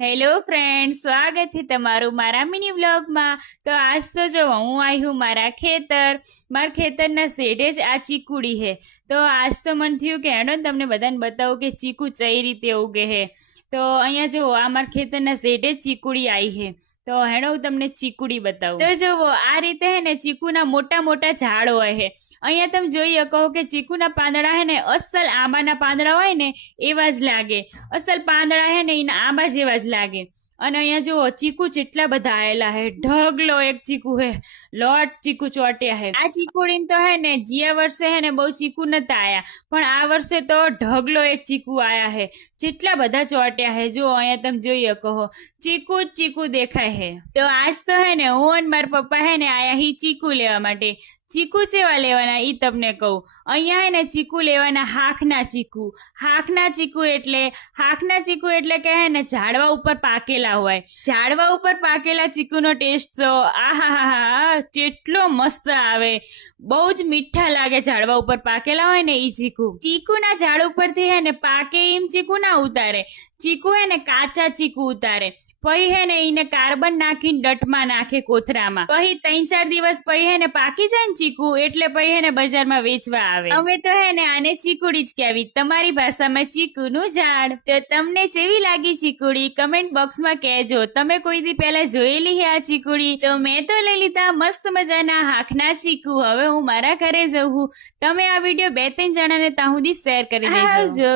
Hello friend, સ્વાગત છે તમારું મારા મિની વ્લોગમાં। તો આજ તો જો હું આવી હું મારા ખેતરના શેઢે જ આ ચીકુડી હે। તો આજ તો મને થયું કે હેડો ને તમને બધાને બતાવું કે ચીકુ કઈ રીતે ઉગે હે। તો અહીંયા જો આ મારા ખેતરના શેઢે જ ચીકુડી આવી હે। તો હેડો હું તમને ચીકુડી બતાવું। તો જુઓ આ રીતે હે ને ચીકુના મોટા મોટા ઝાડ હોય હે। અહીંયા તમે જોઈ શકો કે ચીકુના પાંદડા હે ને અસલ આંબાના પાંદડા હોય ને એવા જ લાગે। અસલ પાંદડા હે ને એના આંબા જેવા જ લાગે। અને અહીંયા જુઓ ચીકુ જેટલા બધા આયેલા હે, ઢગલો એક ચીકુ હે, લોટ ચીકુ ચોટ્યા હે। આ ચીકુડીને તો હે ને ગયા વર્ષે હે ને બહુ ચીકુ નતા આયા, પણ આ વર્ષે તો ઢગલો એક ચીકુ આયા હે, જેટલા બધા ચોટ્યા હે। જો અહીંયા તમે જોઈ શકો ચીકુ જ ચીકુ દેખાય હે। તો આજ તો હે ને હું અને મારા પપ્પા હે ને આયા હી ચીકુ લેવા માટે। ચીકુ સેવા લેવાના ઈ તમને કહું। અહીંયા હે ને ચીકુ લેવાના હાંખના ચીકુ। હાંખના ચીકુ એટલે કે હે ને ઝાડવા ઉપર પાકેલા હોય। ઝાડવા ઉપર પાકેલા ચીકુનો ટેસ્ટ તો આહાહાહા કેટલો મસ્ત આવે, બહુ જ મીઠા લાગે। ઝાડવા ઉપર પાકેલા હોય ને ઈ ચીકુના ઝાડ ઉપરથી હે ને પાકે એમ ચીકુ ના ઉતારે। ચીકુ હે ને કાચા ચીકુ ઉતારે, પછી હે ને એને કાર્બન નાખીને ડટમાં નાખે કોથરામાં। પછી 3-4 દિવસ પછી હે ને પાકી જાય ને ચીકુ, એટલે પછી હે ને બજારમાં વેચવા આવે। અમે તો હે ને આને ચીકુડી જ કહેવી, તમારી ભાષામાં ચીકુનું ઝાડ। તો તમને કેવી લાગી ચીકુડી કમેન્ટ બોક્સમાં કહેજો। તમે કોઈ દી પહેલા જોયેલી હે આ ચીકુડી? તો મેં તો લઈ લીધા મસ્ત મજાના હાંખના ચીકુ। હવે હું મારા ઘરે જઉં। તમે આ વિડીયો 2-3 જણાને ત્યાં સુધી શેર કરી દેજો।